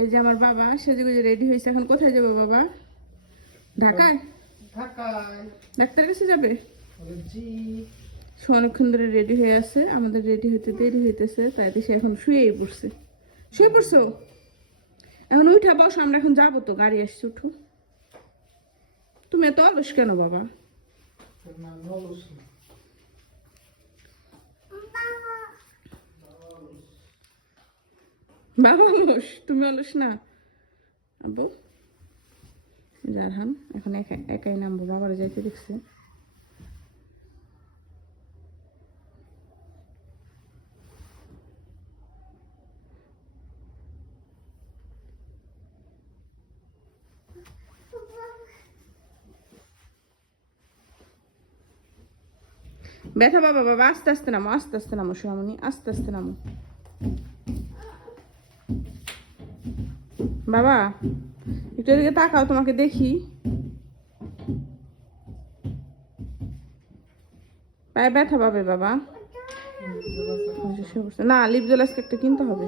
এই যে আমার বাবা সেজে গুজে রেডি হয়েছে, এখন কোথায় যাবে বাবা? ঢাকায়? ঢাকায়। ডাক্তারের কাছে যাবে? জি। সে অনেকক্ষণ ধরে রেডি হয়ে আছে, আমাদের রেডি হতে দেরি হইতেছে, তাই সে এখন শুয়েই পড়ছে। শুয়ে পড়ছো? এখন উঠা বসো, আমরা এখন যাবো তো, গাড়ি আসছে, উঠো। তুমি এত অলস কেন বাবা? বাবা অলস, তুমি অলস না আব্বু। জারহান এখন একাই নামবো, বাবারা যাইতে দেখছে। ব্যথা বাবা, বাবা আস্তে আস্তে নামো, আস্তে আস্তে নামো সোনামণি, আস্তে আস্তে নামো। বাবা একটু এদিকে তাকাও, তোমাকে দেখি। পায়ে ব্যথা পাবে বাবা। না লিপ জল আজকে একটা কিনতে হবে।